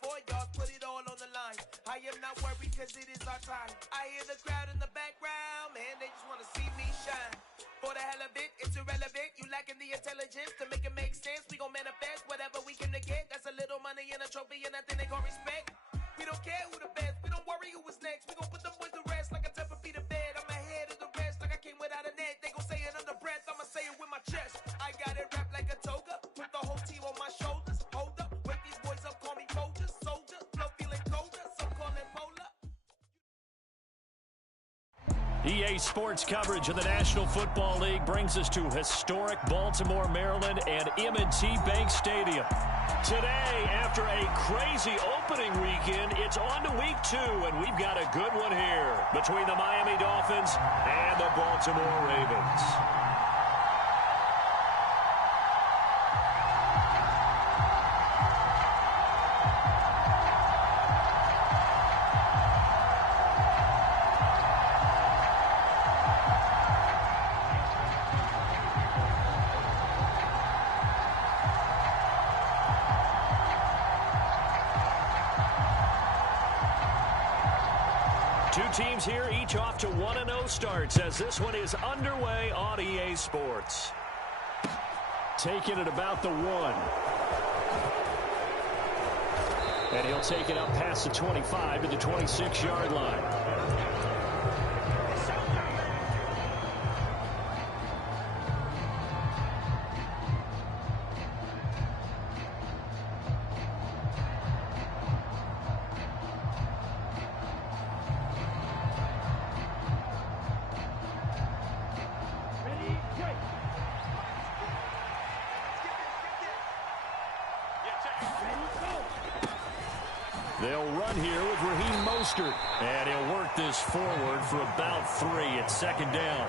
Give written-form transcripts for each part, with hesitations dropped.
4 yards, put it all on the line. I am not worried because it is our time. I hear the crowd in the background, man, they just want to see me shine. For the hell of it, it's irrelevant. You lacking the intelligence to make it make sense. We gon' manifest whatever we came to get. That's a little money and a trophy and nothing they gon' respect. We don't care who the best, we don't worry who was next. We gon' put them boys to rest like a 10 feet of bed. I'm ahead of the rest like I came without a net. They gon' say it under breath, I'ma say it with my chest. I got it wrapped like a toga, put the whole team on my shoulders. Hold up, wake these boys up, call me Folger, soldier. Flow feeling colder, some call it polar. EA Sports coverage of the National Football League brings us to historic Baltimore, Maryland, and M&T Bank Stadium. Today, after a crazy opening weekend, it's on to week 2, and we've got a good one here between the Miami Dolphins and the Baltimore Ravens. Two teams here, each off to 1-0 starts as this one is underway on EA Sports. Taking it about the 1. And he'll take it up past the 25 to the 26-yard line. They'll run here with Raheem Mostert, and he'll work this forward for about 3 at second down.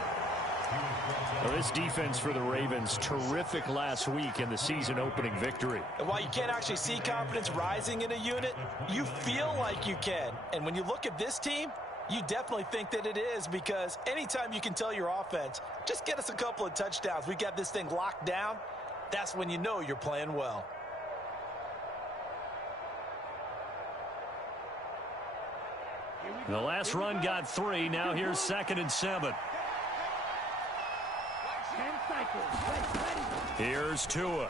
Well, this defense for the Ravens, terrific last week in the season-opening victory. And while you can't actually see confidence rising in a unit, you feel like you can. And when you look at this team, you definitely think that it is, because anytime you can tell your offense, just get us a couple of touchdowns, we got this thing locked down, that's when you know you're playing well. The last run got 3. Now here's 2nd and 7. Here's Tua.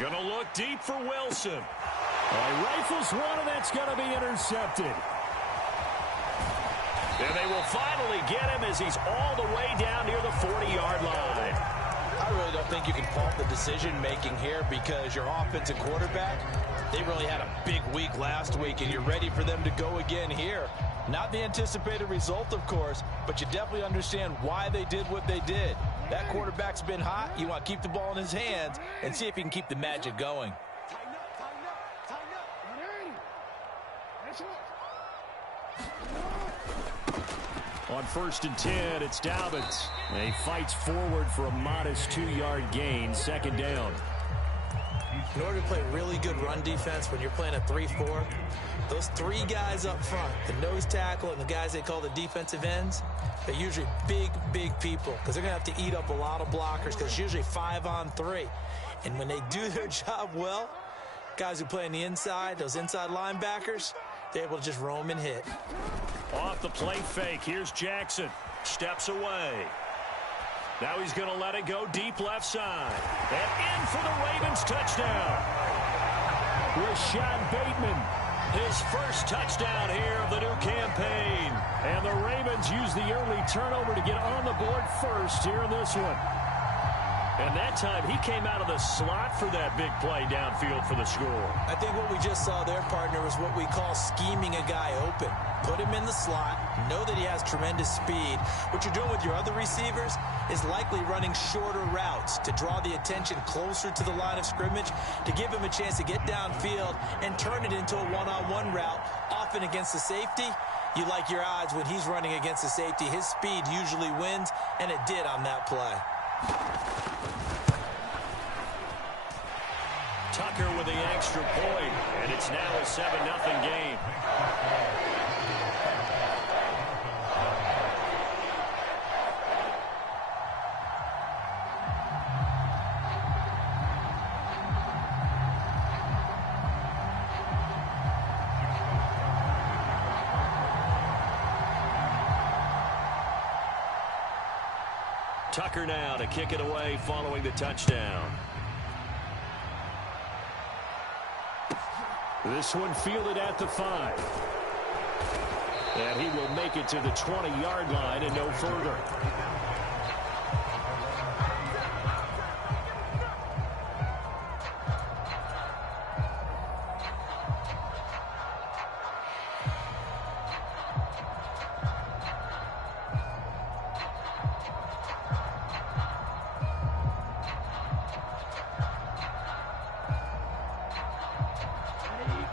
Gonna look deep for Wilson. He rifles one, and that's gonna be intercepted. And they will finally get him as he's all the way down near the 40-yard line. I really don't think you can fault the decision-making here, because your offensive quarterback, they really had a big week last week, and you're ready for them to go again here. Not the anticipated result, of course, but you definitely understand why they did what they did. That quarterback's been hot. You want to keep the ball in his hands and see if he can keep the magic going. On 1st and 10, it's Dobbins. And he fights forward for a modest 2-yard gain, 2nd down. In order to play really good run defense when you're playing a 3-4, those 3 guys up front, the nose tackle and the guys they call the defensive ends, they're usually big, big people, because they're going to have to eat up a lot of blockers, because it's usually 5-on-3. And when they do their job well, guys who play on the inside, those inside linebackers, they're able to just roam and hit. Off the play fake, here's Jackson. Steps away. Now he's going to let it go deep left side. And in for the Ravens touchdown. Rashad Bateman, his first touchdown here of the new campaign. And the Ravens use the early turnover to get on the board first here in this one. And that time, he came out of the slot for that big play downfield for the score. I think what we just saw there, partner, is what we call scheming a guy open. Put him in the slot, know that he has tremendous speed. What you're doing with your other receivers is likely running shorter routes to draw the attention closer to the line of scrimmage, to give him a chance to get downfield and turn it into a one-on-one route, often against the safety. You like your odds when he's running against the safety. His speed usually wins, and it did on that play. Tucker with the extra point, and it's now a 7-0 game. Tucker now to kick it away following the touchdown. This one fielded at the 5. And he will make it to the 20-yard line and no further.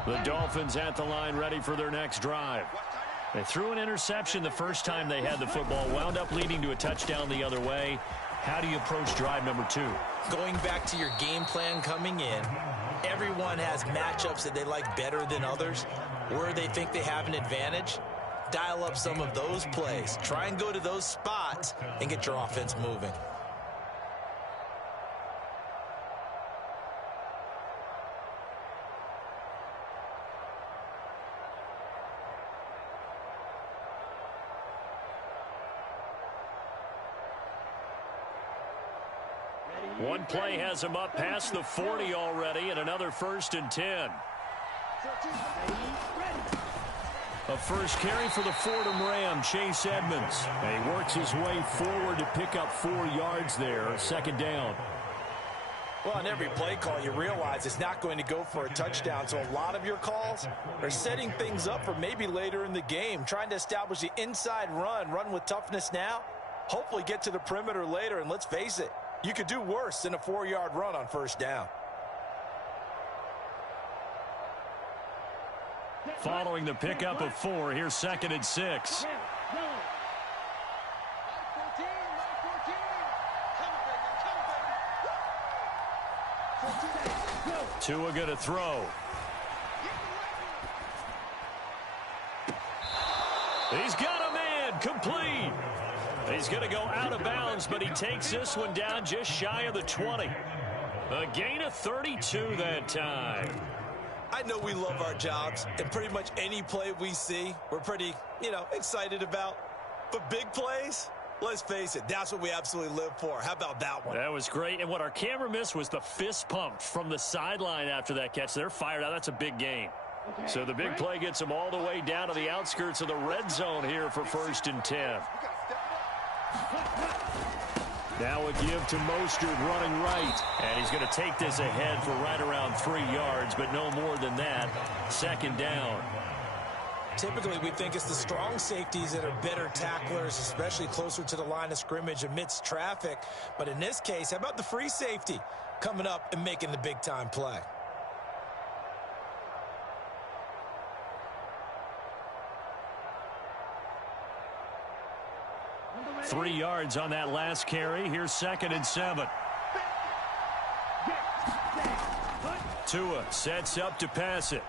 The Dolphins at the line ready for their next drive. They threw an interception the first time they had the football, wound up leading to a touchdown the other way. How do you approach drive number 2? Going back to your game plan coming in, everyone has matchups that they like better than others, where they think they have an advantage. Dial up some of those plays. Try and go to those spots and get your offense moving. One play has him up past the 40 already, and another 1st and 10. A first carry for the Fordham Ram, Chase Edmonds. And he works his way forward to pick up 4 yards there, 2nd down. Well, on every play call, you realize it's not going to go for a touchdown. So a lot of your calls are setting things up for maybe later in the game, trying to establish the inside run with toughness now, hopefully get to the perimeter later, and let's face it, you could do worse than a 4-yard run on 1st down. Following the pickup of 4, here's 2nd and 6. Tua going to throw. He's got a man, complete. He's going to go out of bounds, but he takes this one down just shy of the 20. A gain of 32 that time. I know we love our jobs, and pretty much any play we see, we're pretty, excited about. But big plays, let's face it, that's what we absolutely live for. How about that one? That was great. And what our camera missed was the fist pump from the sideline after that catch. They're fired out. That's a big gain. So the big play gets them all the way down to the outskirts of the red zone here for 1st and 10. Now a give to Mostert running right. And he's going to take this ahead for right around 3 yards, but no more than that. 2nd down. Typically, we think it's the strong safeties that are better tacklers, especially closer to the line of scrimmage amidst traffic. But in this case, how about the free safety coming up and making the big-time play? Three yards on that last carry. Here's 2nd and 7. Tua sets up to pass it.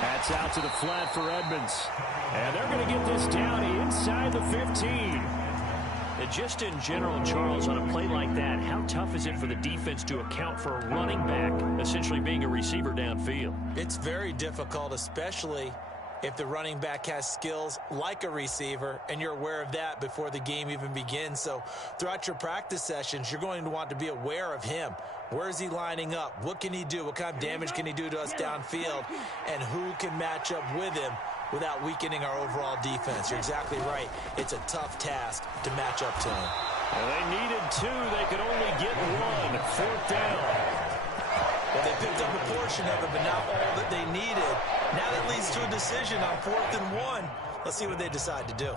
That's out to the flat for Edmonds. And they're going to get this down inside the 15. And just in general, Charles, on a play like that, how tough is it for the defense to account for a running back essentially being a receiver downfield? It's very difficult, especially if the running back has skills like a receiver, and you're aware of that before the game even begins. So throughout your practice sessions, you're going to want to be aware of him. Where is he lining up? What can he do? What kind of damage can he do to us downfield? And who can match up with him without weakening our overall defense? You're exactly right. It's a tough task to match up to him. Well, they needed 2. They could only get 1. 4th down. Well, they picked up a portion of it, but not all that they needed. Now that leads to a decision on 4th and 1. Let's see what they decide to do.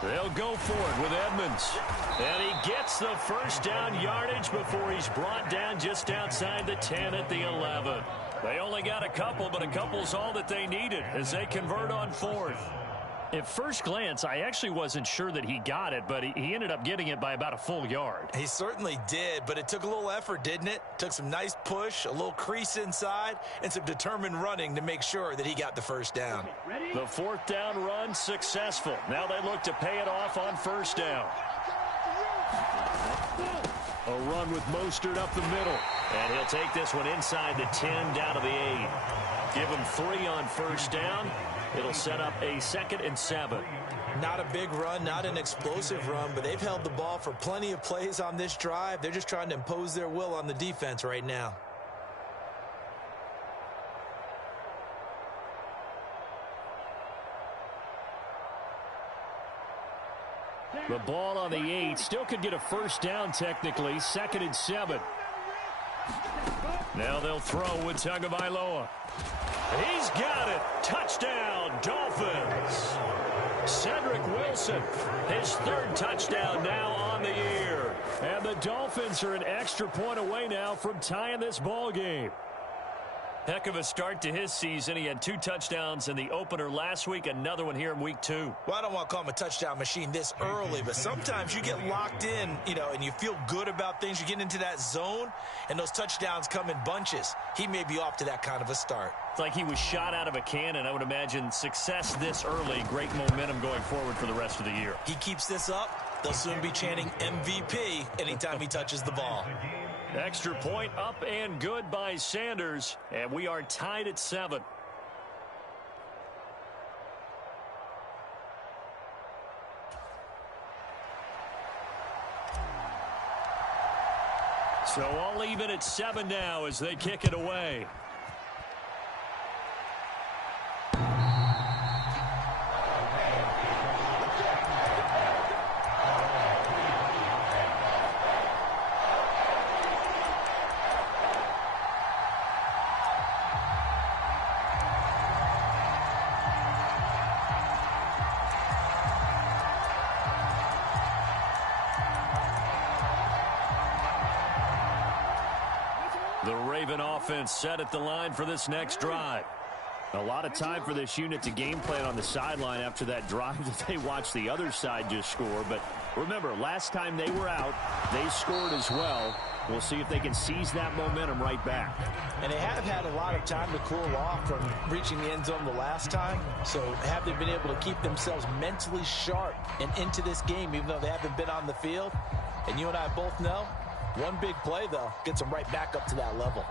They'll go for it with Edmonds. And he gets the 1st down yardage before he's brought down just outside the 10 at the 11. They only got a couple, but a couple's all that they needed as they convert on 4th. At first glance, I actually wasn't sure that he got it, but he ended up getting it by about a full yard. He certainly did, but it took a little effort, didn't it? Took some nice push, a little crease inside, and some determined running to make sure that he got the first down. The fourth down run successful. Now they look to pay it off on first down. A run with Mostert up the middle. And he'll take this one inside the 10 down to the 8. Give him 3 on first down. It'll set up a 2nd and 7. Not a big run, not an explosive run, but they've held the ball for plenty of plays on this drive. They're just trying to impose their will on the defense right now. The ball on the 8. Still could get a first down technically. 2nd and 7. Now they'll throw with Tagovailoa. He's got it. Touchdown, Dolphins. Cedric Wilson, his 3rd touchdown now on the year. And the Dolphins are an extra point away now from tying this ball game. Heck of a start to his season. He had 2 touchdowns in the opener last week, another one here in week 2. Well, I don't want to call him a touchdown machine this early, but sometimes you get locked in, and you feel good about things. You get into that zone, and those touchdowns come in bunches. He may be off to that kind of a start. It's like he was shot out of a cannon. I would imagine success this early, great momentum going forward for the rest of the year. He keeps this up, they'll soon be chanting MVP anytime he touches the ball. Extra point up and good by Sanders, and we are tied at 7. So all even at 7 now as they kick it away. The Raven offense set at the line for this next drive. A lot of time for this unit to game plan on the sideline after that drive that they watched the other side just score. But remember, last time they were out, they scored as well. We'll see if they can seize that momentum right back. And they have had a lot of time to cool off from reaching the end zone the last time. So have they been able to keep themselves mentally sharp and into this game, even though they haven't been on the field? And you and I both know, one big play, though, gets them right back up to that level.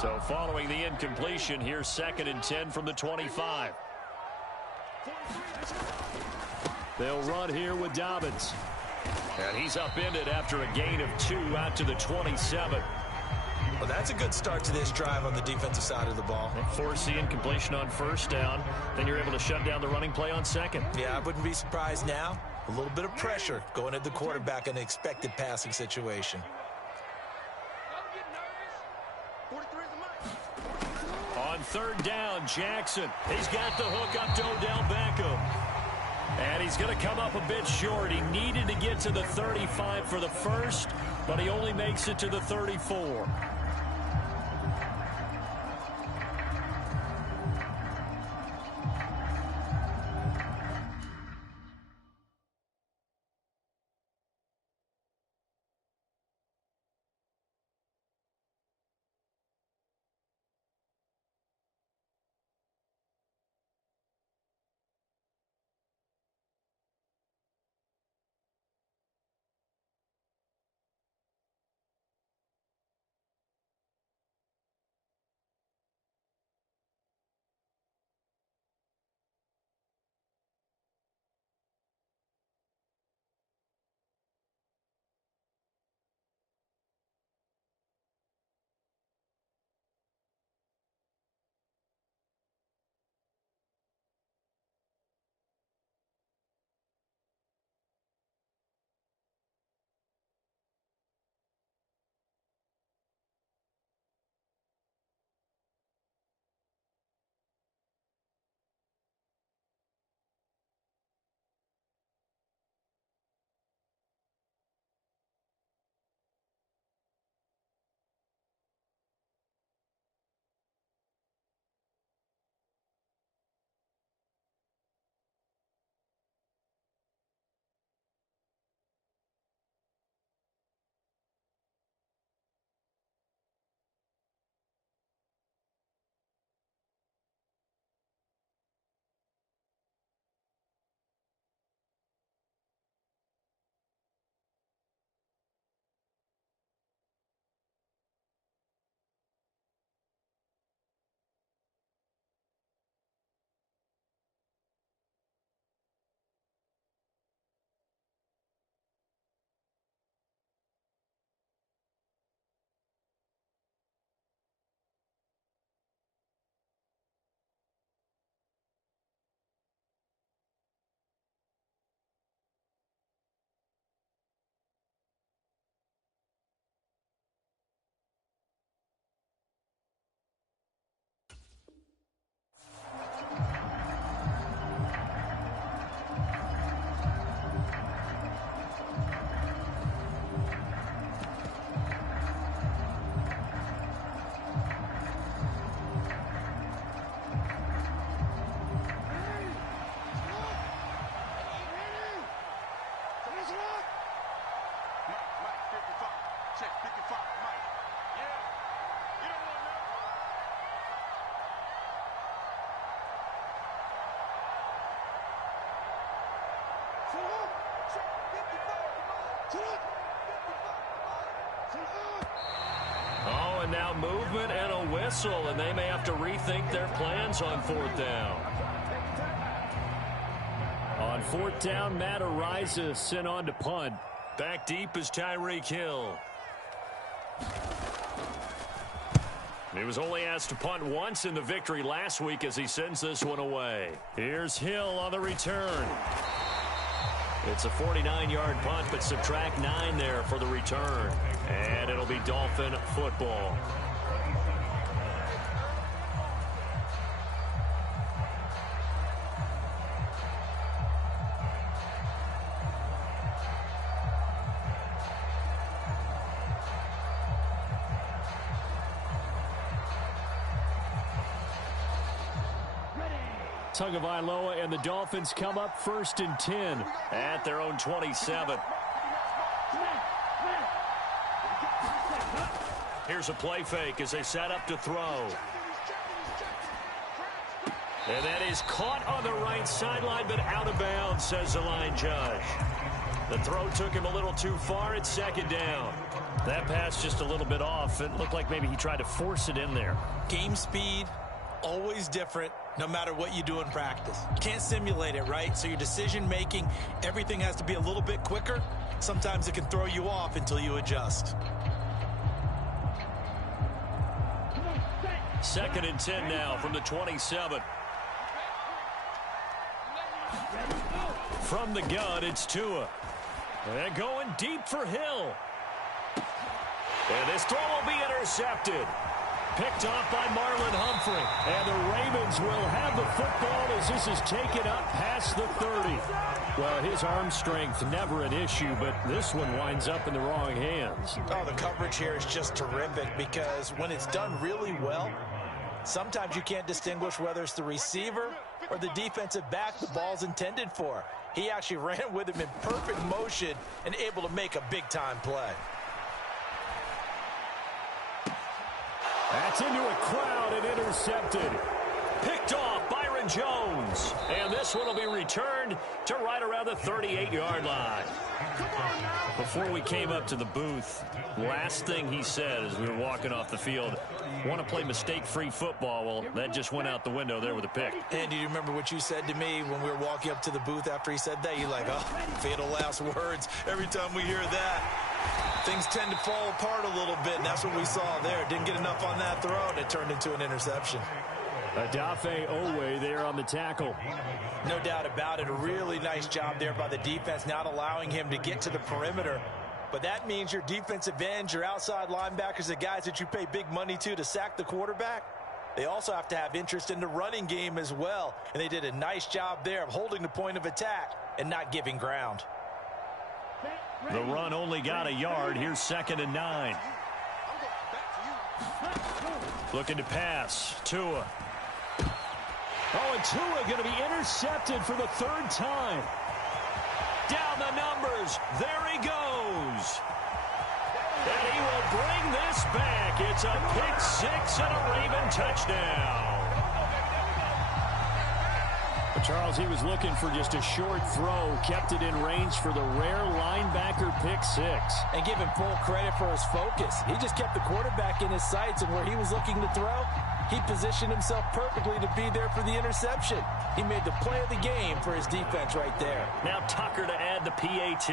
So following the incompletion, here's 2nd and 10 from the 25. They'll run here with Dobbins. And he's upended after a gain of 2 out to the 27. Well, that's a good start to this drive on the defensive side of the ball. Force the incompletion on first down. Then you're able to shut down the running play on 2nd. Yeah, I wouldn't be surprised now. A little bit of pressure going at the quarterback in an expected passing situation. On 3rd down, Jackson. He's got the hook up to Odell Beckham. And he's going to come up a bit short. He needed to get to the 35 for the first, but he only makes it to the 34. Oh, and now movement and a whistle, and they may have to rethink their plans on 4th down. On 4th down, Matt Ariza sent on to punt. Back deep is Tyreek Hill. He was only asked to punt once in the victory last week as he sends this one away. Here's Hill on the return. It's a 49-yard punt, but subtract 9 there for the return. And it'll be Dolphin football. Tagovailoa and the Dolphins come up 1st and 10 at their own 27. Here's a play fake as they set up to throw. And that is caught on the right sideline, but out of bounds, says the line judge. The throw took him a little too far. It's 2nd down. That pass just a little bit off. It looked like maybe he tried to force it in there. Game speed, always different, no matter what you do in practice. You can't simulate it, right? So your decision making, everything has to be a little bit quicker. Sometimes it can throw you off until you adjust. 2nd and 10 now from the 27. From the gun, it's Tua. And going deep for Hill. And this throw will be intercepted. Picked off by Marlon Humphrey. And the Ravens will have the football as this is taken up past the 30. Well, his arm strength never an issue, but this one winds up in the wrong hands. Oh, the coverage here is just terrific because when it's done really well, sometimes you can't distinguish whether it's the receiver or the defensive back the ball's intended for. He actually ran with him in perfect motion and able to make a big-time play. That's into a crowd and intercepted. Picked off Byron Jones. And this one will be returned to right around the 38-yard line. Before we came up to the booth, last thing he said as we were walking off the field, want to play mistake-free football. Well, that just went out the window there with a pick. And do you remember what you said to me when we were walking up to the booth after he said that? You're like, oh, fatal last words. Every time we hear that, things tend to fall apart a little bit, and that's what we saw there. Didn't get enough on that throw, and it turned into an interception. Adafe Owe there on the tackle. No doubt about it. A really nice job there by the defense, not allowing him to get to the perimeter. But that means your defensive ends, your outside linebackers, the guys that you pay big money to sack the quarterback, they also have to have interest in the running game as well. And they did a nice job there of holding the point of attack and not giving ground. The run only got a yard. Here's 2nd and 9. Looking to pass. Tua. Oh, and Tua going to be intercepted for the 3rd time. Down the numbers. There he goes. And he will bring this back. It's a pick 6 and a Raven touchdown. But Charles, he was looking for just a short throw. Kept it in range for the rare linebacker pick 6. And give him full credit for his focus. He just kept the quarterback in his sights, and where he was looking to throw, he positioned himself perfectly to be there for the interception. He made the play of the game for his defense right there. Now Tucker to add the PAT.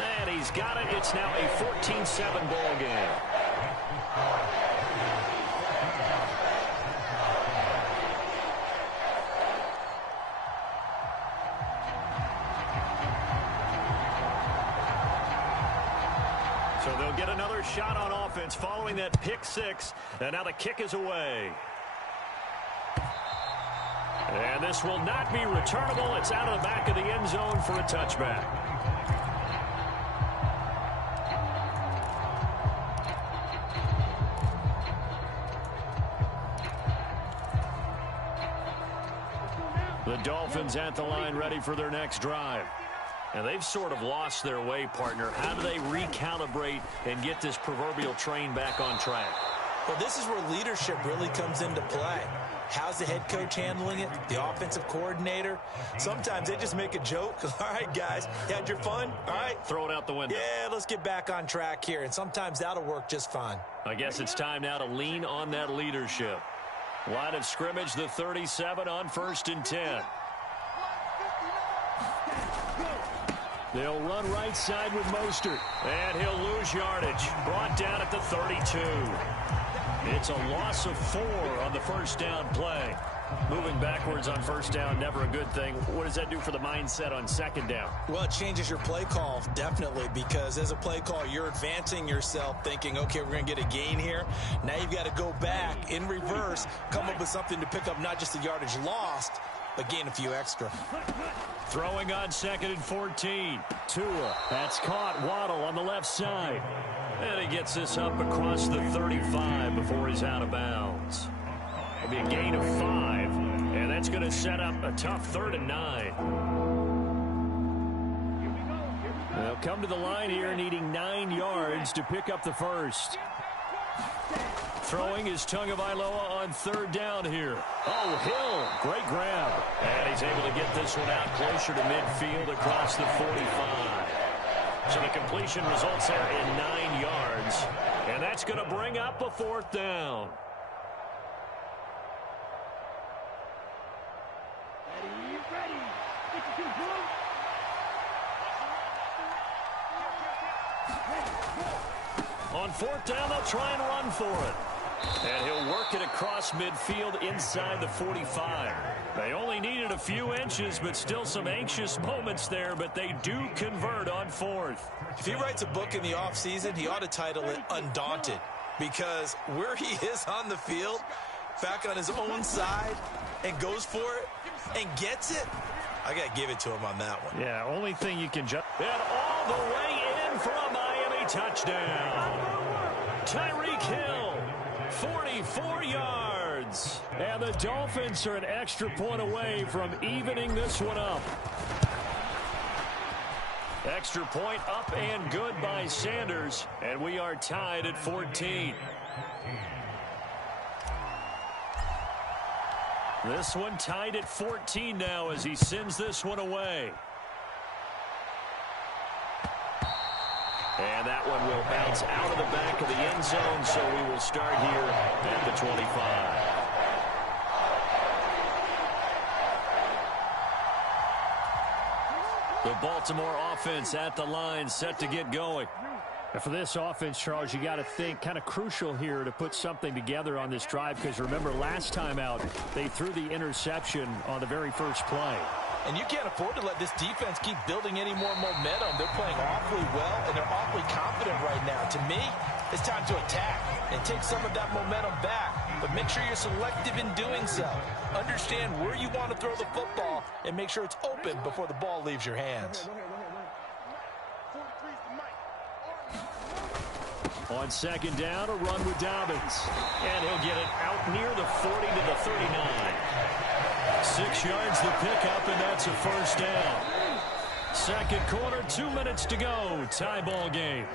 And he's got it. It's now a 14-7 ball game. So they'll get another shot on offense following that pick 6. And now the kick is away. And this will not be returnable. It's out of the back of the end zone for a touchback. The Dolphins at the line ready for their next drive. And they've sort of lost their way, partner. How do they recalibrate and get this proverbial train back on track? Well, this is where leadership really comes into play. How's the head coach handling it? The offensive coordinator? Sometimes they just make a joke. All right, guys, you had your fun? All right. Throw it out the window. Yeah, let's get back on track here. And sometimes that'll work just fine. I guess it's time now to lean on that leadership. Line of scrimmage, the 37 on 1st and 10. They'll run right side with Mostert. And he'll lose yardage. Brought down at the 32. It's a loss of 4 on the first down play. Moving backwards on first down, never a good thing. What does that do for the mindset on second down? Well, it changes your play call, definitely, because as a play call, you're advancing yourself thinking, okay, we're going to get a gain here. Now you've got to go back in reverse, come up with something to pick up not just the yardage lost, but gain a few extra. Throwing on 2nd and 14. Tua, that's caught. Waddle on the left side. And he gets this up across the 35 before he's out of bounds. It'll be a gain of 5, and that's going to set up a tough 3rd and 9. They'll come to the line here needing 9 yards to pick up the first. Throwing is Tagovailoa on 3rd down here. Oh, Hill, great grab. And he's able to get this one out closer to midfield across the 45. So the completion results there in 9 yards. And that's going to bring up a 4th down. On 4th down, they'll try and run for it. And he'll work it across midfield inside the 45. They only needed a few inches, but still some anxious moments there, but they do convert on 4th. If he writes a book in the offseason, he ought to title it Undaunted, because where he is on the field, back on his own side, and goes for it, and gets it, I got to give it to him on that one. Yeah, only thing you can judge. And all the way in for a Miami touchdown. Tyreek Hill, 44 yards. And the Dolphins are an extra point away from evening this one up. Extra point up and good by Sanders. And we are tied at 14. This one tied at 14 now as he sends this one away. And that one will bounce out of the back of the end zone, so we will start here at the 25. The Baltimore offense at the line, set to get going. And for this offense, Charles, you got to think kind of crucial here to put something together on this drive, because remember last time out they threw the interception on the very first play. And you can't afford to let this defense keep building any more momentum. They're playing awfully well, and they're awfully confident right now. To me, it's time to attack and take some of that momentum back. But make sure you're selective in doing so. Understand where you want to throw the football and make sure it's open before the ball leaves your hands. On 2nd down, a run with Dobbins. And he'll get it out near the 40 to the 39. 6 yards the pickup, and that's a first down. Second quarter, 2 minutes to go. Tie ball game.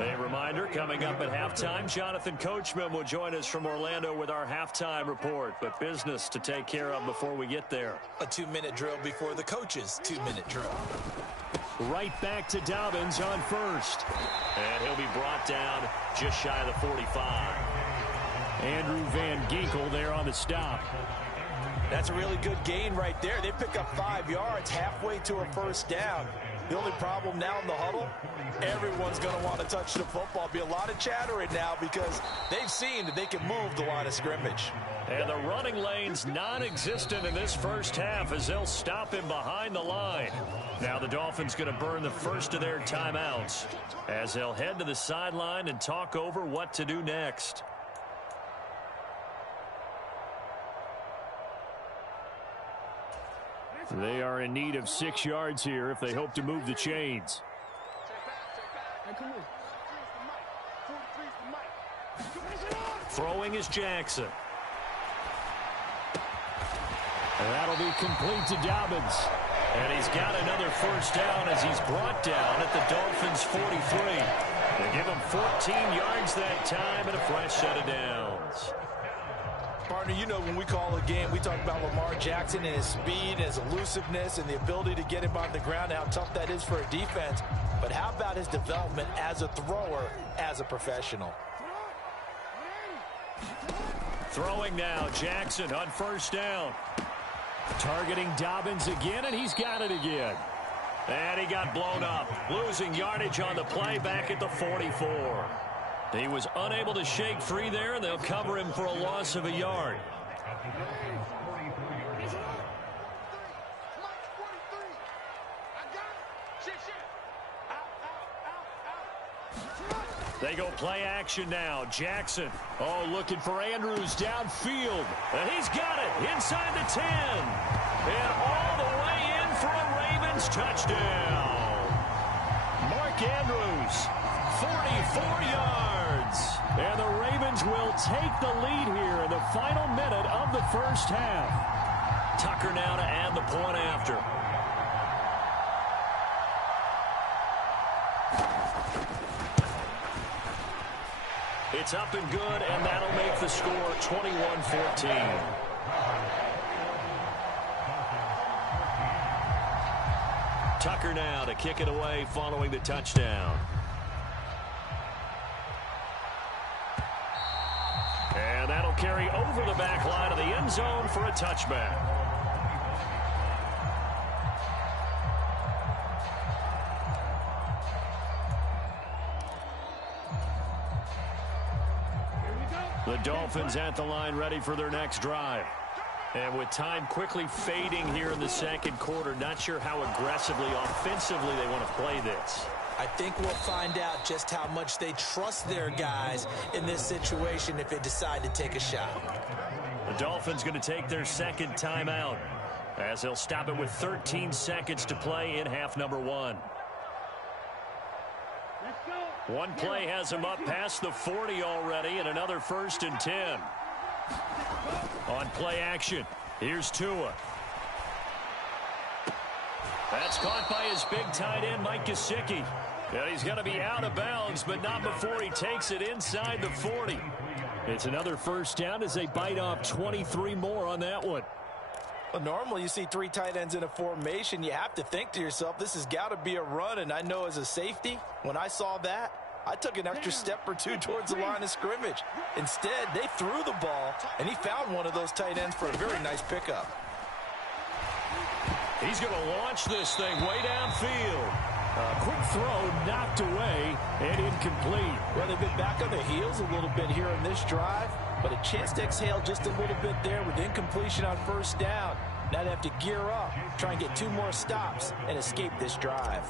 A reminder, coming up at halftime, Jonathan Coachman will join us from Orlando with our halftime report. But business to take care of before we get there. A 2-minute drill before the coach's 2-minute drill. Right back to Dobbins on first. And he'll be brought down just shy of the 45. Andrew Van Ginkel there on the stop. That's a really good gain right there. They pick up 5 yards halfway to a first down. The only problem now in the huddle, everyone's going to want to touch the football. Be a lot of chattering now because they've seen that they can move the line of scrimmage. And the running lane's non-existent in this first half as they'll stop him behind the line. Now the Dolphins going to burn the first of their timeouts as they'll head to the sideline and talk over what to do next. They are in need of 6 yards here if they hope to move the chains. Throwing is Jackson. And that'll be complete to Dobbins. And he's got another first down as he's brought down at the Dolphins' 43. They give him 14 yards that time and a fresh set of downs. Partner, you know when we call a game, we talk about Lamar Jackson and his speed, his elusiveness, and the ability to get him on the ground and how tough that is for a defense. But how about his development as a thrower, as a professional? Throwing now, Jackson on first down. Targeting Dobbins again, and he's got it again. And he got blown up, losing yardage on the play back at the 44. He was unable to shake free there, and they'll cover him for a loss of a yard. They go play action now. Jackson, looking for Andrews downfield. And he's got it inside the 10. And all the way in for a Ravens touchdown. Mark Andrews, 44 yards. And the Ravens will take the lead here in the final minute of the first half. Tucker now to add the point after. It's up and good, and that'll make the score 21-14. Tucker now to kick it away following the touchdown. And that'll carry over the back line of the end zone for a touchback. The Dolphins at the line ready for their next drive. And with time quickly fading here in the second quarter, not sure how aggressively, offensively they want to play this. I think we'll find out just how much they trust their guys in this situation if they decide to take a shot. The Dolphins going to take their second timeout as they'll stop it with 13 seconds to play in half number one. One play has him up past the 40 already, and another 1st and 10. On play action, here's Tua. That's caught by his big tight end, Mike Gesicki. And he's going to be out of bounds, but not before he takes it inside the 40. It's another first down as they bite off 23 more on that one. Well, normally you see 3 tight ends in a formation. You have to think to yourself, this has got to be a run. And I know as a safety, when I saw that, I took an extra step or two towards the line of scrimmage. Instead, they threw the ball, and he found one of those tight ends for a very nice pickup. He's going to launch this thing way downfield. A quick throw knocked away and incomplete. Well, they've been back on their heels a little bit here in this drive, but a chance to exhale just a little bit there with incompletion on first down. Now they have to gear up, try and get 2 more stops, and escape this drive.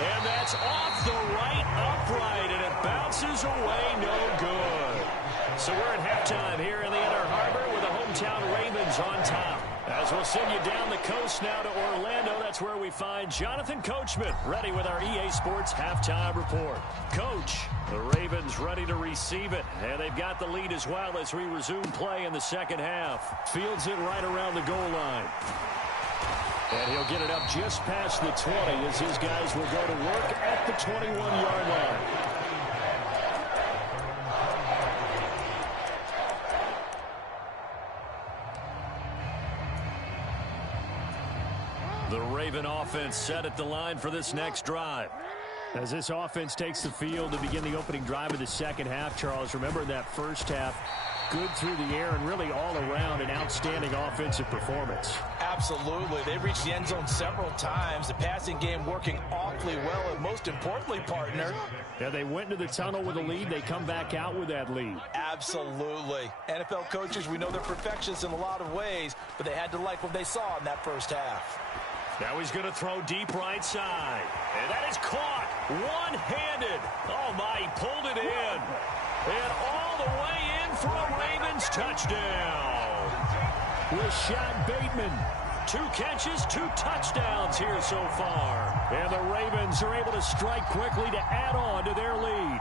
And that's off the right upright, and it bounces away, no good. So we're at halftime here in the Inner Harbor with the hometown Ravens on top. As we'll send you down the coast now to Orlando, that's where we find Jonathan Coachman ready with our EA Sports halftime report. Coach, the Ravens ready to receive it, and they've got the lead as well as we resume play in the second half. Fields it right around the goal line. And he'll get it up just past the 20 as his guys will go to work at the 21-yard line. The Raven offense set at the line for this next drive. As this offense takes the field to begin the opening drive of the second half, Charles, remember in that first half, good through the air and really all around an outstanding offensive performance. Absolutely. They reached the end zone several times. The passing game working awfully well, and most importantly, partner. Yeah, they went into the tunnel with a lead. They come back out with that lead. Absolutely. NFL coaches, we know they're perfectionists in a lot of ways, but they had to like what they saw in that first half. Now he's going to throw deep right side. And that is caught one-handed. Oh, my, he pulled it in. And all the way in for a Ravens touchdown. Rashad Bateman. 2 catches, 2 touchdowns here so far. And the Ravens are able to strike quickly to add on to their lead.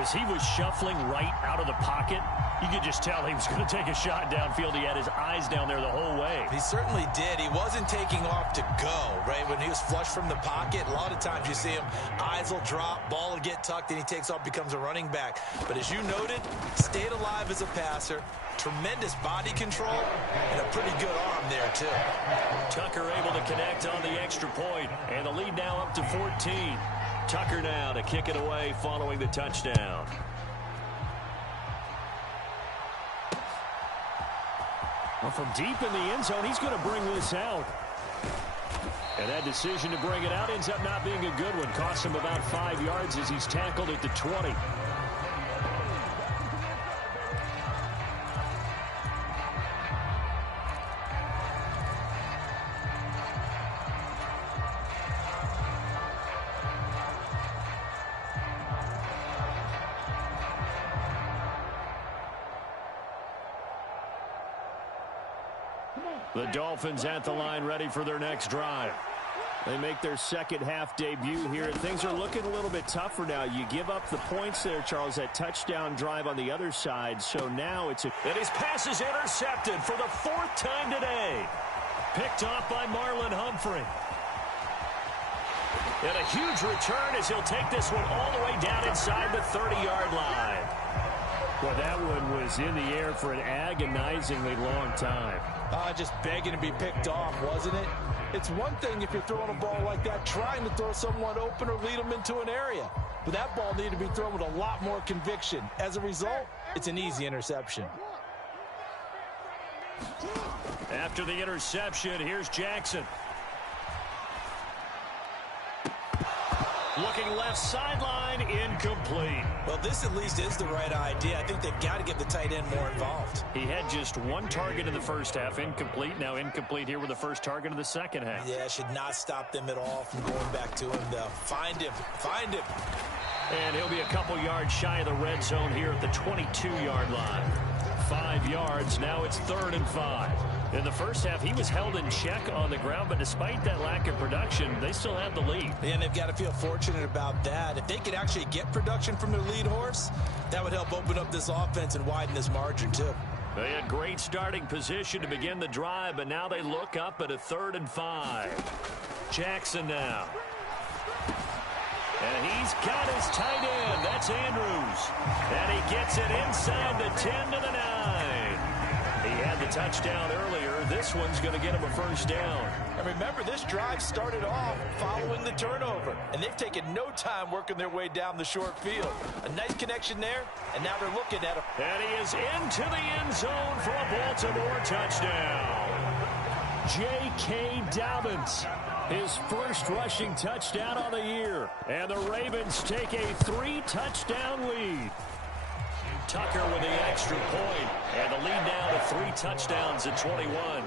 As he was shuffling right out of the pocket, You could just tell he was going to take a shot downfield. He had his eyes down there the whole way. He certainly did. He wasn't taking off to go, right? When he was flush from the pocket, a lot of times you see him, eyes will drop, ball will get tucked, and he takes off, becomes a running back. But as you noted, stayed alive as a passer, tremendous body control, and a pretty good arm there, too. Tucker able to connect on the extra point, and the lead now up to 14. Tucker now to kick it away following the touchdown. Well, from deep in the end zone, he's going to bring this out. And that decision to bring it out ends up not being a good one. Costs him about 5 yards as he's tackled at the 20. The Dolphins at the line ready for their next drive. They make their second half debut here. Things are looking a little bit tougher now. You give up the points there, Charles, that touchdown drive on the other side. So now it's and his pass is intercepted for the 4th time today. Picked off by Marlon Humphrey. And a huge return as he'll take this one all the way down inside the 30-yard line. Well, that one was in the air for an agonizingly long time. Just begging to be picked off, wasn't it? It's one thing if you're throwing a ball like that, trying to throw someone open or lead them into an area. But that ball needed to be thrown with a lot more conviction. As a result, it's an easy interception. After the interception, here's Jackson. Looking left sideline, incomplete. Well, this at least is the right idea. I think they've got to get the tight end more involved. He had just one target in the first half, incomplete. Now incomplete here with the first target of the second half. Yeah, should not stop them at all from going back to him, though. Find him. Find him. And he'll be a couple yards shy of the red zone here at the 22-yard line. 5 yards. Now it's 3rd and 5. In the first half, he was held in check on the ground, but despite that lack of production, they still have the lead. And they've got to feel fortunate about that. If they could actually get production from their lead horse, that would help open up this offense and widen this margin, too. They had great starting position to begin the drive, but now they look up at a 3rd and 5. Jackson now. And he's got his tight end. That's Andrews. And he gets it inside the 10 to the 9. He had the touchdown earlier. This one's going to get him a first down. And remember, this drive started off following the turnover. And they've taken no time working their way down the short field. A nice connection there, and now they're looking at him. And he is into the end zone for a Baltimore touchdown. J.K. Dobbins, his first rushing touchdown on the year. And the Ravens take a 3-touchdown lead. Tucker with the extra point, and the lead now to 3 touchdowns at 21.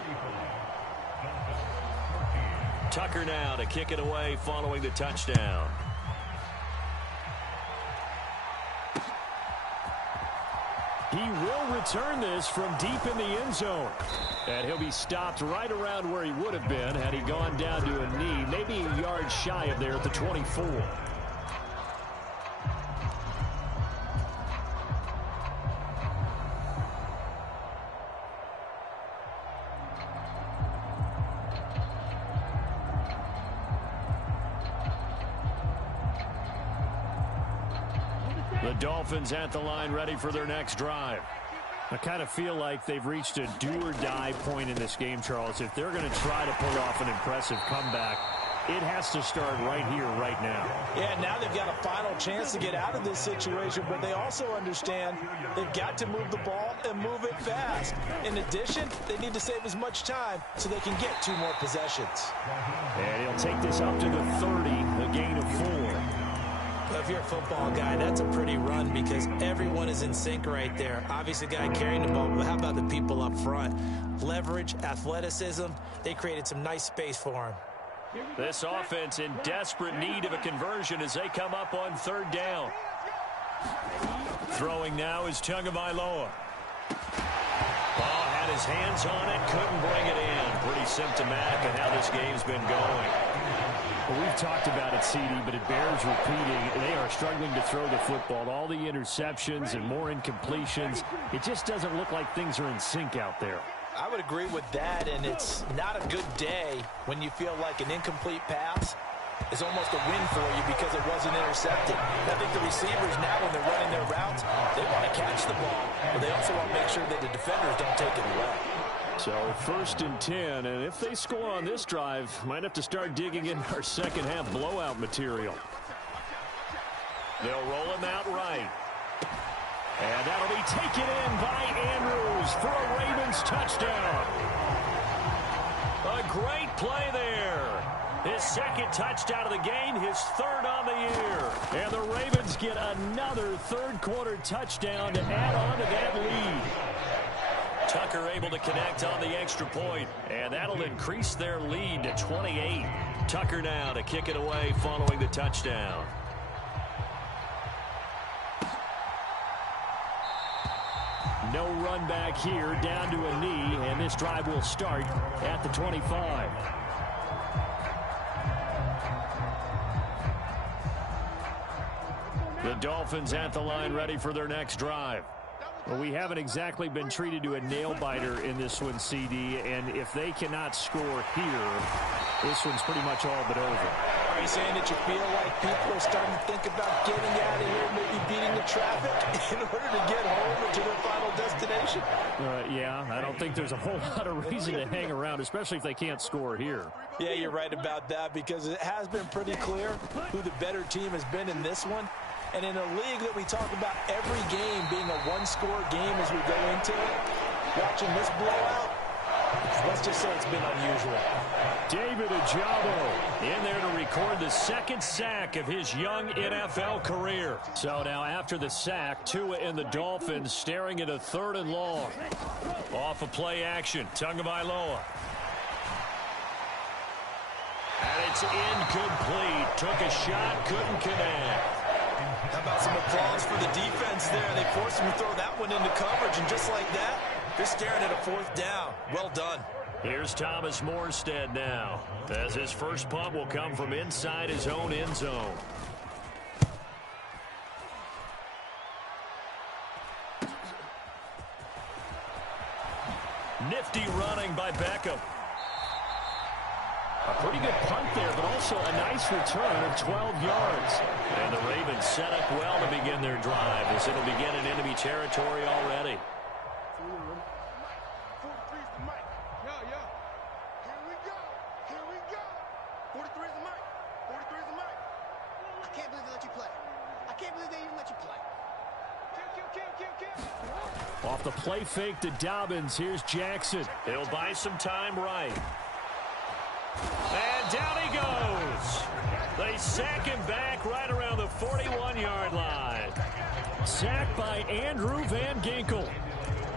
Tucker now to kick it away following the touchdown. He will return this from deep in the end zone. And he'll be stopped right around where he would have been had he gone down to a knee, maybe a yard shy of there at the 24. The Dolphins at the line ready for their next drive. I kind of feel like they've reached a do-or-die point in this game, Charles. If they're going to try to pull off an impressive comeback, it has to start right here, right now. Yeah, now they've got a final chance to get out of this situation, but they also understand they've got to move the ball and move it fast. In addition, they need to save as much time so they can get 2 more possessions. And he'll take this up to the 30, a gain of 4. Well, if you're a football guy, that's a pretty run because everyone is in sync right there. Obviously, the guy carrying the ball, but how about the people up front? Leverage, athleticism, they created some nice space for him. This offense in desperate need of a conversion as they come up on 3rd down. Throwing now is Tagovailoa. Ball had his hands on it, couldn't bring it in. Pretty symptomatic of how this game's been going. Well, we've talked about it, CD, but it bears repeating. They are struggling to throw the football. All the interceptions and more incompletions. It just doesn't look like things are in sync out there. I would agree with that, and it's not a good day when you feel like an incomplete pass is almost a win for you because it wasn't intercepted. I think the receivers now, when they're running their routes, they want to catch the ball, but they also want to make sure that the defenders don't take it away. So 1st and 10, and if they score on this drive, might have to start digging in our second half blowout material. They'll roll him out right. And that'll be taken in by Andrews for a Ravens touchdown. A great play there. His 2nd touchdown of the game, his 3rd on the year. And the Ravens get another 3rd quarter touchdown to add on to that lead. Tucker able to connect on the extra point, and that'll increase their lead to 28. Tucker now to kick it away following the touchdown. No run back here, down to a knee, and this drive will start at the 25. The Dolphins at the line, ready for their next drive. Well, we haven't exactly been treated to a nail-biter in this one, CD, and if they cannot score here, this one's pretty much all but over. Are you saying that you feel like people are starting to think about getting out of here, maybe beating the traffic in order to get home or to their final destination? Yeah, I don't think there's a whole lot of reason to hang around, especially if they can't score here. Yeah, you're right about that, because it has been pretty clear who the better team has been in this one. And in a league that we talk about every game being a one-score game as we go into it, watching this blowout, let's just say it's been unusual. David Ojabo in there to record the 2nd sack of his young NFL career. So now after the sack, Tua and the Dolphins staring at a 3rd and long. Off of play action, Tagovailoa. And it's incomplete. Took a shot, couldn't connect. How about some applause for the defense there? They forced him to throw that one into coverage, and just like that, they're staring at a 4th down. Well done. Here's Thomas Morstead now, as his first punt will come from inside his own end zone. Nifty running by Beckham. A pretty good punt there, but also a nice return of 12 yards. And the Ravens set up well to begin their drive, as it'll begin in enemy territory already. Off the play fake to Dobbins, here's Jackson. He'll buy some time right. And down he goes. They sack him back right around the 41-yard line. Sacked by Andrew Van Ginkel.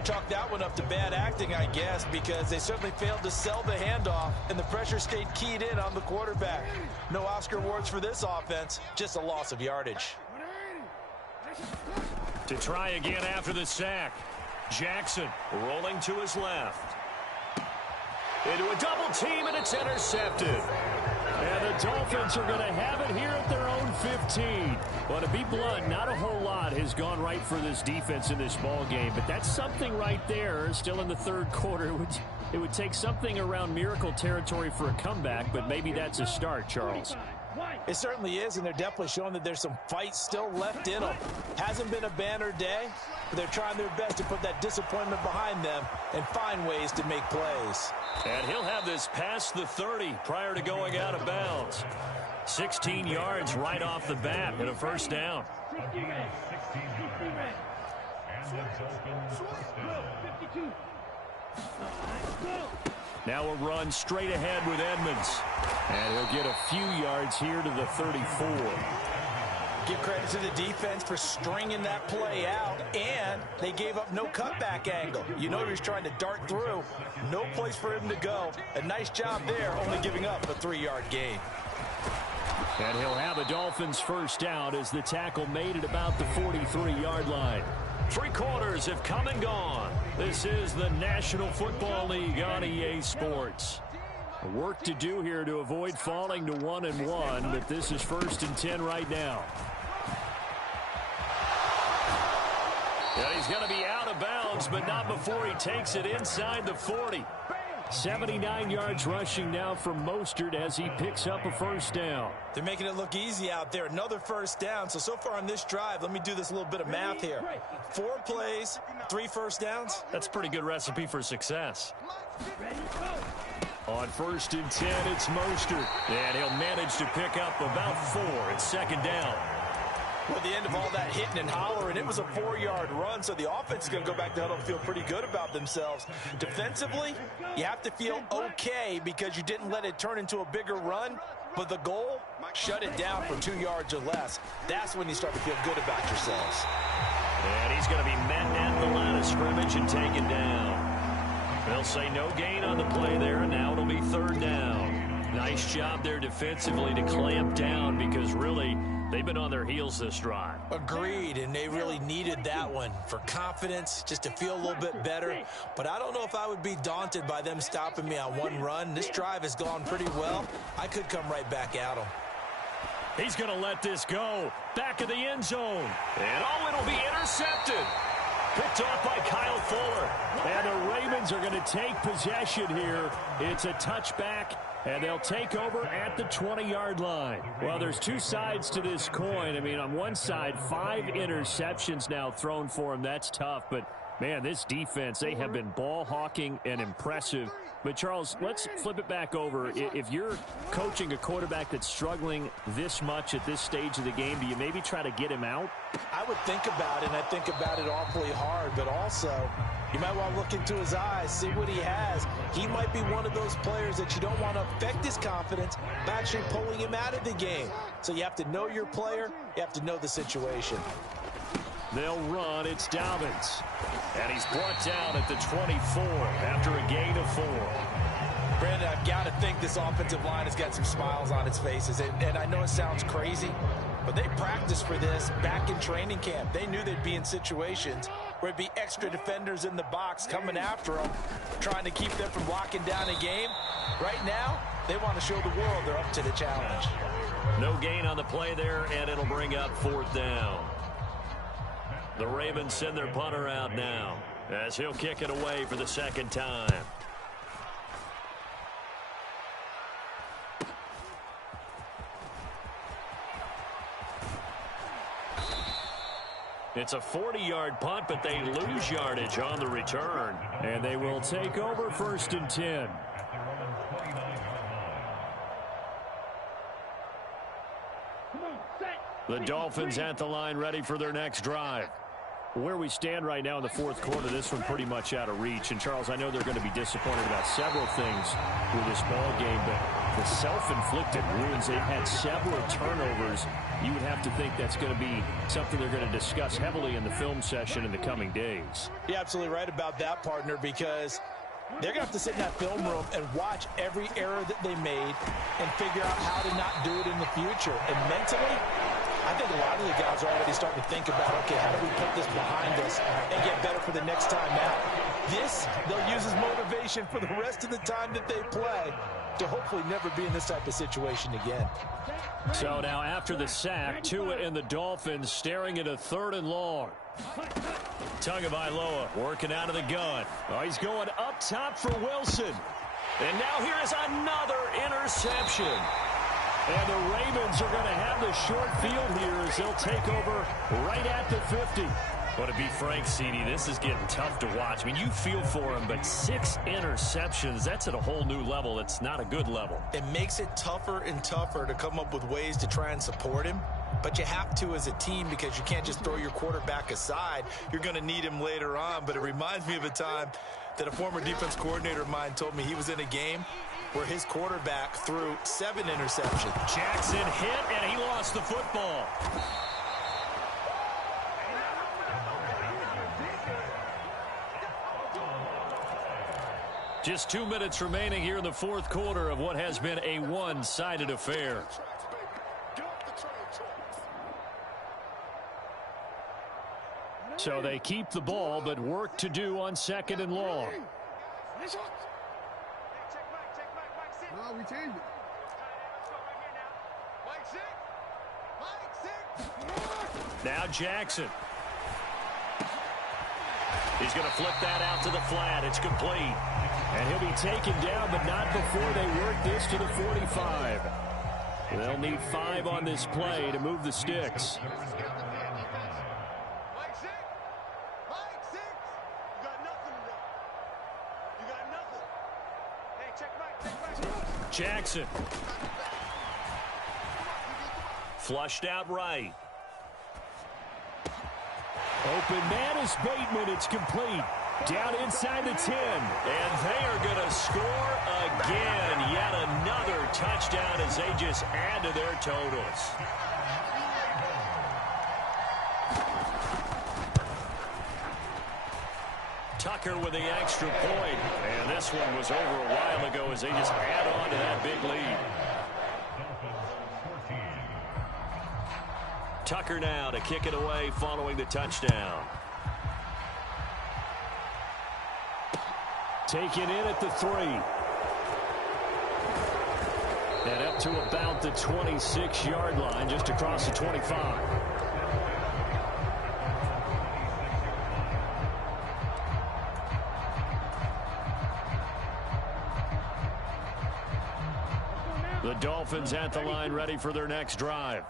Chalk that one up to bad acting, I guess, because they certainly failed to sell the handoff, and the pressure stayed keyed in on the quarterback. No Oscar awards for this offense, just a loss of yardage. To try again after the sack. Jackson rolling to his left. Into a double team, and it's intercepted. And the Dolphins are going to have it here at their own 15. Well, to be blunt, not a whole lot has gone right for this defense in this ball game, but that's something right there. Still in the 3rd quarter. It would take something around miracle territory for a comeback, but maybe that's a start, Charles. It certainly is, and they're definitely showing that there's some fight still left in them. Hasn't been a banner day, but they're trying their best to put that disappointment behind them and find ways to make plays. And he'll have this past the 30 prior to going out of bounds. 16 yards right off the bat and a 1st down. Now a run straight ahead with Edmonds. And he'll get a few yards here to the 34. Give credit to the defense for stringing that play out, and they gave up no cutback angle. You know he was trying to dart through. No place for him to go. A nice job there, only giving up a 3-yard gain. And he'll have a Dolphins 1st down as the tackle made at about the 43-yard line. 3 quarters have come and gone. This is the National Football League on EA Sports. Work to do here to avoid falling to 1-1, but this is 1st and 10 right now. Yeah, he's going to be out of bounds, but not before he takes it inside the 40. 79 yards rushing now from Mostert as he picks up a first down. They're making it look easy out there. Another first down. So far on this drive, let me do this little bit of math here. 4 plays, 3 first downs. That's a pretty good recipe for success. On 1st and 10, it's Mostert. And he'll manage to pick up about 4. It's 2nd down. Well, at the end of all that hitting and hollering, it was a 4-yard run, so the offense is going to go back to huddle and feel pretty good about themselves. Defensively, you have to feel okay because you didn't let it turn into a bigger run, but the goal, shut it down for 2 yards or less. That's when you start to feel good about yourselves. And he's going to be met at the line of scrimmage and taken down. They'll say no gain on the play there, and now it'll be 3rd down. Nice job there defensively to clamp down because really they've been on their heels this drive. Agreed, and they really needed that one for confidence, just to feel a little bit better. But I don't know if I would be daunted by them stopping me on one run. This drive has gone pretty well. I could come right back at them. He's going to let this go. Back of the end zone. And it'll be intercepted. Picked off by Kyle Fuller. And the Ravens are going to take possession here. It's a touchback, and they'll take over at the 20-yard line. Well, there's 2 sides to this coin. I mean, on one side, 5 interceptions now thrown for him. That's tough. But, man, this defense, they have been ball hawking and impressive. But, Charles, let's flip it back over. If you're coaching a quarterback that's struggling this much at this stage of the game, do you maybe try to get him out? I would think about it, and I think about it awfully hard. But also, you might want to look into his eyes, see what he has. He might be one of those players that you don't want to affect his confidence by actually pulling him out of the game. So you have to know your player. You have to know the situation. They'll run. It's Dolphins. And he's brought down at the 24 after a gain of 4. Brandon, I've got to think this offensive line has got some smiles on its faces. And I know it sounds crazy, but they practiced for this back in training camp. They knew they'd be in situations where it'd be extra defenders in the box coming after them, trying to keep them from locking down a game. Right now, they want to show the world they're up to the challenge. No gain on the play there, and it'll bring up 4th down. The Ravens send their punter out now as he'll kick it away for the 2nd time. It's a 40-yard punt, but they lose yardage on the return. And they will take over 1st and 10. The Dolphins at the line ready for their next drive. Where we stand right now in the 4th quarter, this one pretty much out of reach. And, Charles, I know they're going to be disappointed about several things with this ball game, but the self-inflicted wounds, they've had several turnovers. You would have to think that's going to be something they're going to discuss heavily in the film session in the coming days. You're absolutely right about that, partner, because they're going to have to sit in that film room and watch every error that they made and figure out how to not do it in the future. And mentally, I think a lot of the guys are already starting to think about, okay, how do we put this behind us and get better for the next time out? This, they'll use as motivation for the rest of the time that they play to hopefully never be in this type of situation again. So now after the sack, Tua and the Dolphins staring at a 3rd and long. Tagovailoa working out of the gun. Oh, he's going up top for Wilson. And now here is another interception. And the Ravens are going to have the short field here as they'll take over right at the 50. But to be frank, CD, this is getting tough to watch. I mean, you feel for him, but 6 interceptions, that's at a whole new level. It's not a good level. It makes it tougher and tougher to come up with ways to try and support him. But you have to as a team because you can't just throw your quarterback aside. You're going to need him later on. But it reminds me of a time that a former defense coordinator of mine told me he was in a game where his quarterback threw 7 interceptions. Jackson hit, and he lost the football. Just 2 minutes remaining here in the 4th quarter of what has been a one-sided affair. So they keep the ball, but work to do on 2nd and long. No, we changed it. Now Jackson. He's going to flip that out to the flat. It's complete. And he'll be taken down, but not before they work this to the 45. They'll need 5 on this play to move the sticks. Jackson. Flushed out right. Open man is Bateman. It's complete. Down inside the 10. And they are going to score again. Yet another touchdown as they just add to their totals. Tucker with the extra point. And this one was over a while ago as they just add on to that big lead. Tucker now to kick it away following the touchdown. Taken in at the 3. And up to about the 26-yard line, just across the 25. The Dolphins at the line ready for their next drive.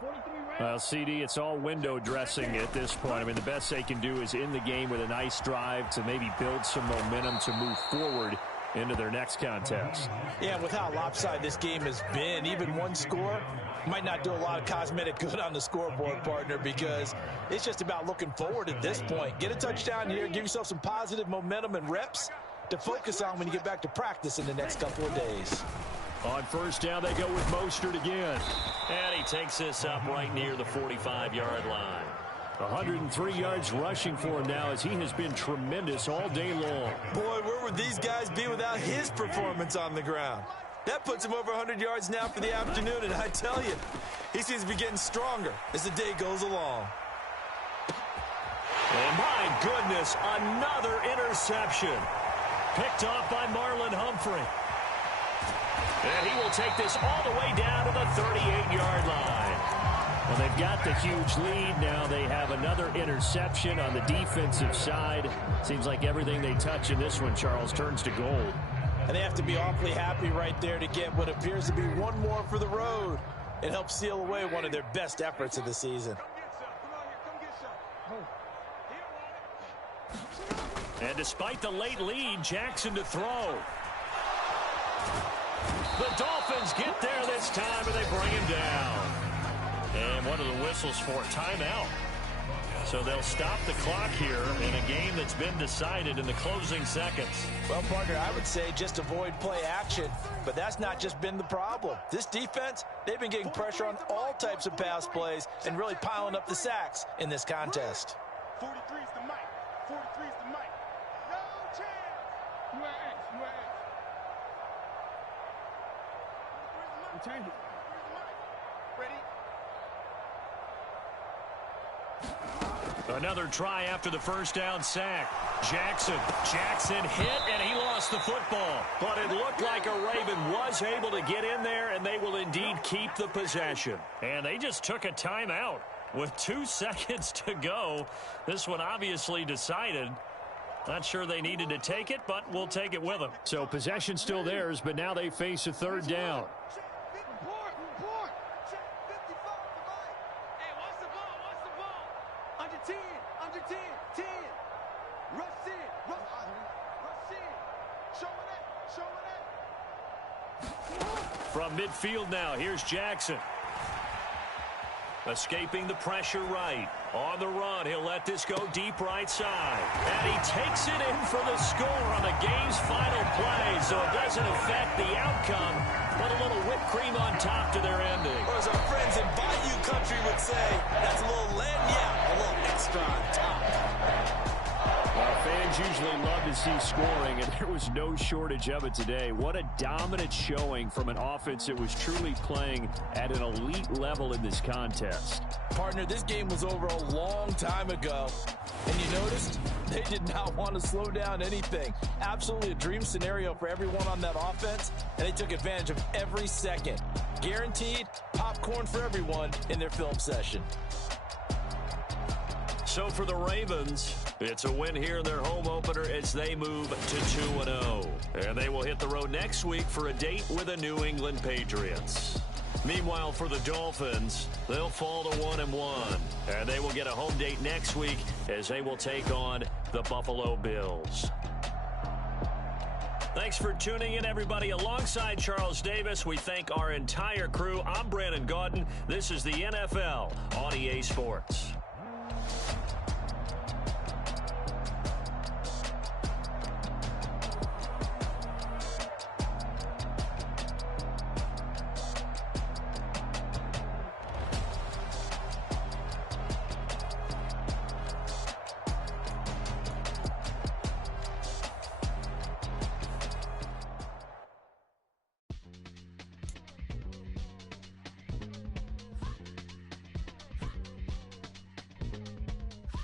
Well, CD, it's all window dressing at this point. I mean, the best they can do is in the game with a nice drive to maybe build some momentum to move forward into their next contest. Yeah, with how lopsided this game has been, even one score might not do a lot of cosmetic good on the scoreboard, partner, because it's just about looking forward at this point. Get a touchdown here, give yourself some positive momentum and reps to focus on when you get back to practice in the next couple of days. On first down, they go with Mostert again. And he takes this up right near the 45-yard line. 103 yards rushing for him now as he has been tremendous all day long. Boy, where would these guys be without his performance on the ground? That puts him over 100 yards now for the afternoon, and I tell you, he seems to be getting stronger as the day goes along. And my goodness, another interception. Picked off by Marlon Humphrey. And he will take this all the way down to the 38-yard line. Well, they've got the huge lead. Now they have another interception on the defensive side. Seems like everything they touch in this one, Charles, turns to gold. And they have to be awfully happy right there to get what appears to be one more for the road. It helps seal away one of their best efforts of the season. And despite the late lead, Jackson to throw. The Dolphins get there this time, and they bring him down. And one of the whistles for timeout. So they'll stop the clock here in a game that's been decided in the closing seconds. Well, partner, I would say just avoid play action, but that's not just been the problem. This defense, they've been getting pressure on all types of pass plays and really piling up the sacks in this contest. 43's the mic. 43's the mic. No chance. You are X. We change it. Ready? Another try after the first down sack. Jackson hit, and he lost the football. But it looked like a Raven was able to get in there, and they will indeed keep the possession. And they just took a timeout with 2 seconds to go. This one obviously decided. Not sure they needed to take it, but we'll take it with them. So possession still theirs, but now they face a third down. From midfield now, here's Jackson. Escaping the pressure right. On the run, he'll let this go deep right side. And he takes it in for the score on the game's final play, so it doesn't affect the outcome, but a little whipped cream on top to their ending. Or as our friends in Bayou Country would say, that's a little lagniappe, a little extra on top. Well, fans usually love to to see scoring, and there was no shortage of it today. What a dominant showing from an offense that was truly playing at an elite level in this contest. Partner, this game was over a long time ago, and you noticed they did not want to slow down anything. Absolutely a dream scenario for everyone on that offense, and they took advantage of every second. Guaranteed popcorn for everyone in their film session. So for the Ravens, it's a win here in their home opener as they move to 2-0. And they will hit the road next week for a date with the New England Patriots. Meanwhile, for the Dolphins, they'll fall to 1-1. And they will get a home date next week as they will take on the Buffalo Bills. Thanks for tuning in, everybody. Alongside Charles Davis, we thank our entire crew. I'm Brandon Gaudin. This is the NFL on EA Sports.